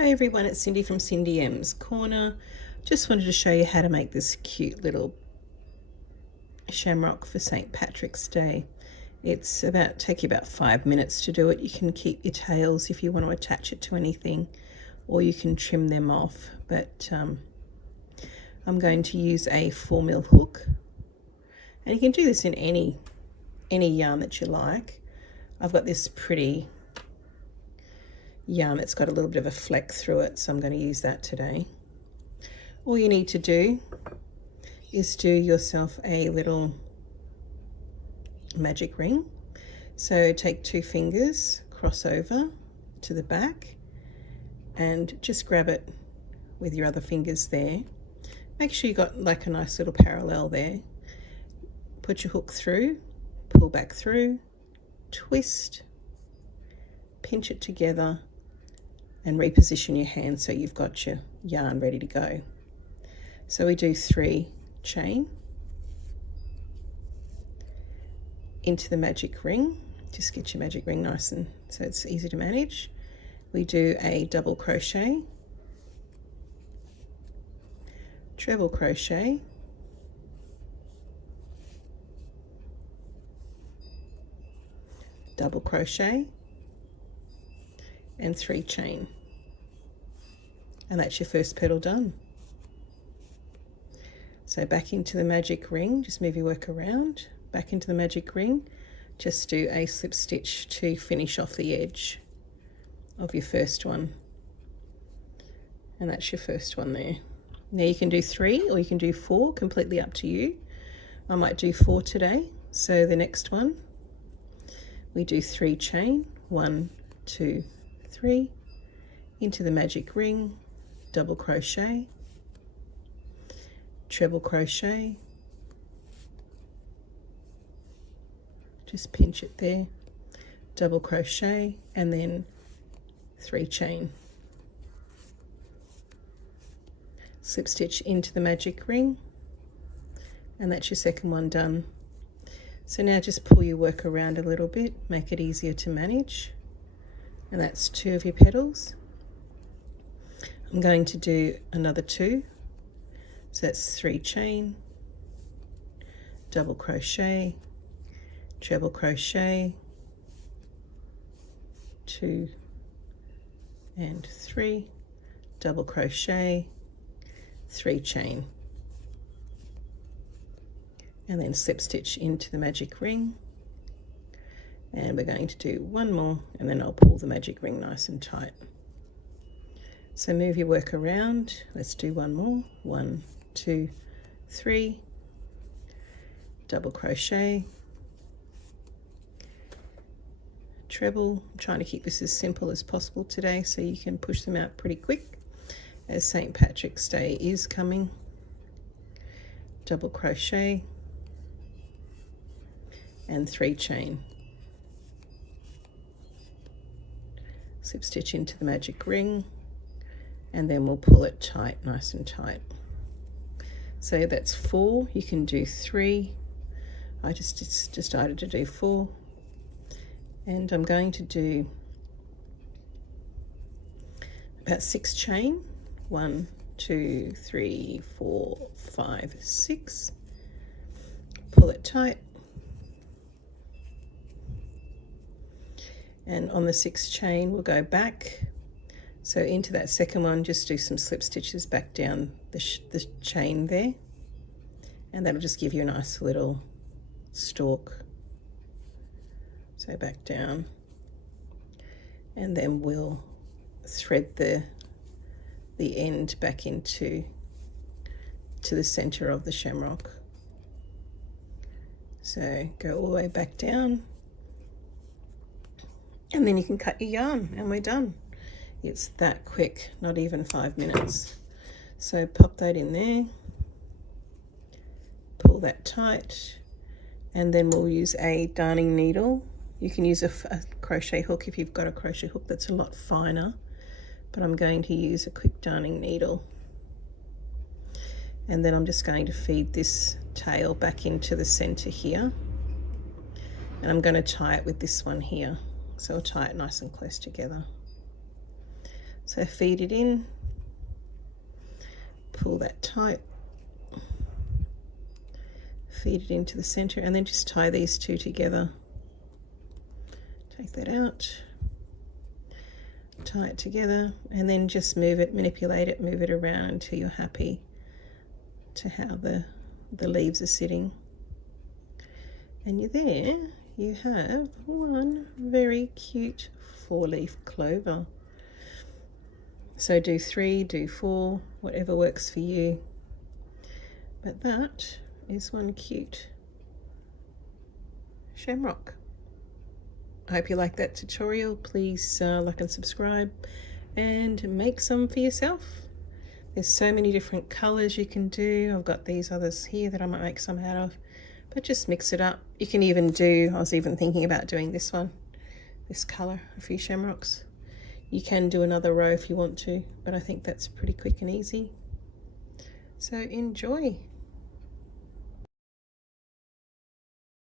Hi everyone, it's Cindy from Cindy M's Corner. Just wanted to show you how to make this cute little shamrock for St. Patrick's Day. It's take you about 5 minutes to do it. You can keep your tails if you want to attach it to anything, or you can trim them off. But I'm going to use a 4mm hook, and you can do this in any yarn that you like. I've got this pretty yarn that's got a little bit of a fleck through it, so I'm going to use that today. All you need to do is do yourself a little magic ring. So take 2 fingers, cross over to the back, and just grab it with your other fingers there. Make sure you got like a nice little parallel there. Put your hook through, pull back through, twist, pinch it together, and reposition your hand so you've got your yarn ready to go. So we do 3 chain into the magic ring. Just get your magic ring nice and so it's easy to manage. We do a double crochet, treble crochet, double crochet, and 3 chain, and that's your first petal done. So back into the magic ring, just move your work around, back into the magic ring, just do a slip stitch to finish off the edge of your first one, and that's your first one there. Now you can do 3 or you can do 4, completely up to you. I might do 4 today. So the next one, we do 3 chain, 1, 2, 3, into the magic ring, double crochet, treble crochet, just pinch it there, double crochet, and then 3 chain, slip stitch into the magic ring, and that's your second one done. So now just pull your work around a little bit, make it easier to manage. And that's 2 of your petals. I'm going to do another 2, so that's 3 chain, double crochet, treble crochet, 2 and 3, double crochet, 3 chain, and then slip stitch into the magic ring. And we're going to do 1 more, and then I'll pull the magic ring nice and tight. So move your work around. Let's do 1 more. 1, 2, 3, double crochet, treble. I'm trying to keep this as simple as possible today so you can push them out pretty quick as St. Patrick's Day is coming. Double crochet and 3 chain. Slip stitch into the magic ring, and then we'll pull it tight, nice and tight. So that's 4. You can do 3. I just decided to do 4, and I'm going to do about 6 chain. 1, 2, 3, 4, 5, 6. Pull it tight. And on the 6th chain, we'll go back. So into that second one, just do some slip stitches back down the chain there. And that'll just give you a nice little stalk. So back down. And then we'll thread the end back into the center of the shamrock. So go all the way back down. And then you can cut your yarn, and we're done. It's that quick, not even 5 minutes. So pop that in there, pull that tight, and then we'll use a darning needle. You can use a crochet hook if you've got a crochet hook that's a lot finer, but I'm going to use a quick darning needle. And then I'm just going to feed this tail back into the center here, and I'm going to tie it with this one here. So I'll tie it nice and close together. So feed it in, pull that tight, feed it into the center, and then just tie these two together. Take that out, tie it together, and then just move it, manipulate it, move it around until you're happy to how the leaves are sitting. And there you have one very cute 4-leaf clover. So do 3, do 4, whatever works for you. But that is one cute shamrock. I hope you like that tutorial. Please like and subscribe and make some for yourself. There's so many different colors you can do. I've got these others here that I might make some out of, but just mix it up. You can even do, I was even thinking about doing this one, this color, a few shamrocks. You can do another row if you want to, but I think that's pretty quick and easy. So enjoy.